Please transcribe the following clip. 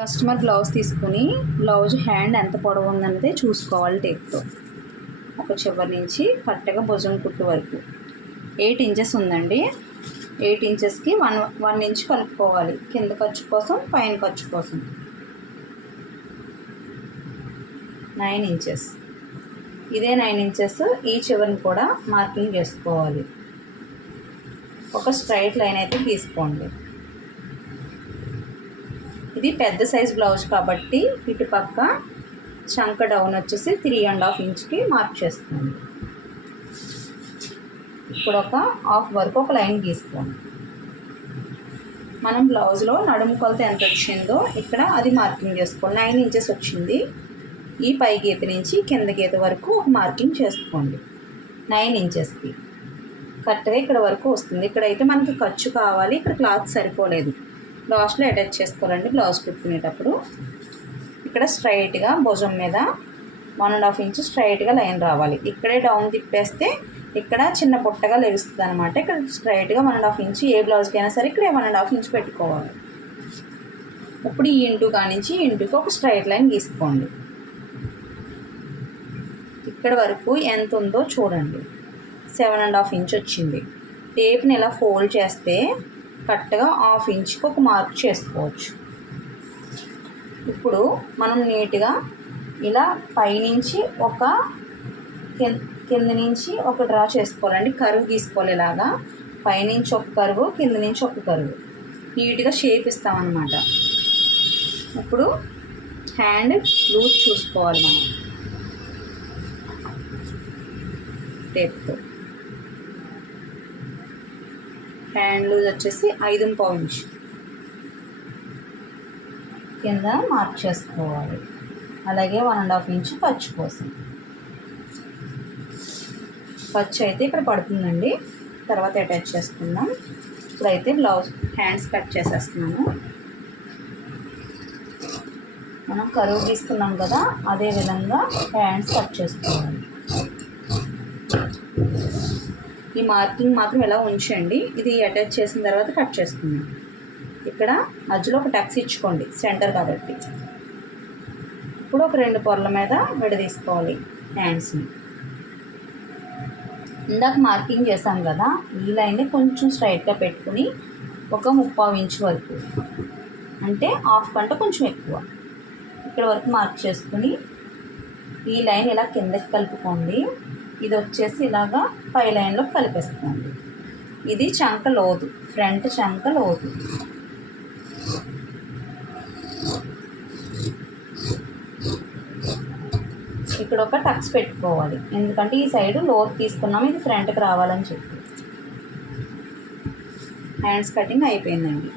Customer blouse తీసుకుని blouse hand ఎంత పొడవు ఉందన్నది చూసుకోవాలి టేప్తో. ఒక చివరి నుంచి కరెక్ట్గా భుజం కుట్టు వరకు 8 ఇంచెస్ ఉందండి. 8 ఇంచెస్కి 1 ఇంచ్ కలుపుకోవాలి. కింద ఖర్చు కోసం, పైన ఖర్చు కోసం 9 ఇంచెస్. ఇదే 9 ఇంచెస్ ఈ చివరిని కూడా మార్కింగ్ చేసుకోవాలి. ఒక స్ట్రైట్ లైన్ అయితే తీసుకోండి. ఇది పెద్ద సైజ్ బ్లౌజ్ కాబట్టి ఇటు పక్క చంక డౌన్ వచ్చేసి 3.5 ఇంచ్కి మార్క్ చేసుకోండి. ఇప్పుడు ఒక హాఫ్ వరకు ఒక లైన్ గీసుకోండి. మనం బ్లౌజ్లో నడుము కొలత ఎంత వచ్చిందో ఇక్కడ అది మార్కింగ్ చేసుకోండి. 9 ఇంచెస్ వచ్చింది. ఈ పై గీత నుంచి కింద గీత వరకు ఒక మార్కింగ్ చేసుకోండి. 9 ఇంచెస్కి కరెక్ట్గా ఇక్కడ వరకు వస్తుంది. ఇక్కడైతే మనకి ఖర్చు కావాలి, ఇక్కడ క్లాత్ సరిపోలేదు. లాస్ట్లో అటాచ్ చేసుకోవాలండి. బ్లౌజ్ కుట్టుకునేటప్పుడు ఇక్కడ స్ట్రైట్గా భుజం మీద 1.5 ఇంచ్ స్ట్రైట్గా లైన్ రావాలి. ఇక్కడే డౌన్ తిప్పేస్తే ఇక్కడ చిన్న పుట్టగా లెగుస్తుంది అనమాట. ఇక్కడ స్ట్రైట్గా 1.5 ఇంచ్ ఏ బ్లౌజ్కి అయినా సరే ఇక్కడ 1.5 ఇంచ్ పెట్టుకోవాలి. ఇప్పుడు ఈ ఇంటూ కానించి ఇంటూకి ఒక స్ట్రైట్ లైన్ గీసుకోండి. ఇక్కడ వరకు ఎంత ఉందో చూడండి. 7.5 ఇంచ్ వచ్చింది. టేప్ని ఇలా ఫోల్డ్ చేస్తే కరెక్ట్గా 1/2 ఇంచ్కి ఒక మార్క్ చేసుకోవచ్చు. ఇప్పుడు మనం నీట్గా ఇలా పైనుంచి ఒక కింద నుంచి ఒక డ్రా చేసుకోవాలండి. కరువు గీసుకోవాలి. ఇలాగా పైనుంచి ఒక కరువు, కింద నుంచి ఒక కరువు నీట్గా షేప్ ఇస్తామన్నమాట. ఇప్పుడు హ్యాండ్ లూజ్ చూసుకోవాలి మనం టేప్తో. హ్యాండ్ లూజ్ వచ్చేసి 5.5 ఇంచ్ కింద మార్క్ చేసుకోవాలి. అలాగే 1.5 ఇంచ్ ఖర్చు కోసం. ఖర్చు అయితే ఇక్కడ పడుతుందండి, తర్వాత అటాచ్ చేసుకుందాం. ఇప్పుడైతే బ్లౌజ్ హ్యాండ్స్ కట్ చేసేస్తున్నాను. మనం కరువు తీసుకున్నాం కదా, అదే విధంగా హ్యాండ్స్ కట్ చేసుకోవాలి. ఈ మార్కింగ్ మాత్రం ఎలా ఉంచండి. ఇది అటాచ్ చేసిన తర్వాత కట్ చేసుకుందాం. ఇక్కడ మధ్యలో ఒక టక్స్ ఇచ్చుకోండి, సెంటర్ కాబట్టి. ఇప్పుడు ఒక 2 పొరల మీద విడదీసుకోవాలి హ్యాండ్స్ని. ఇందాక మార్కింగ్ చేసాం కదా, ఈ లైన్ని కొంచెం స్ట్రైట్గా పెట్టుకుని ఒక 3/4 ఇంచ్ వరకు, అంటే హాఫ్ కంటే కొంచెం ఎక్కువ ఇక్కడ వరకు మార్క్ చేసుకుని ఈ లైన్ ఇలా కిందకి కలుపుకోండి. ఇది వచ్చేసి ఇలాగా పై లైన్లో కలిపేసుకోండి. ఇది చంక లోతు, ఫ్రంట్ చంక లోతు. ఇక్కడ ఒక టక్స్ పెట్టుకోవాలి, ఎందుకంటే ఈ సైడ్ లోతు తీసుకున్నాము, ఇది ఫ్రంట్కి రావాలని చెప్పి. హ్యాండ్స్ కటింగ్ అయిపోయిందండి.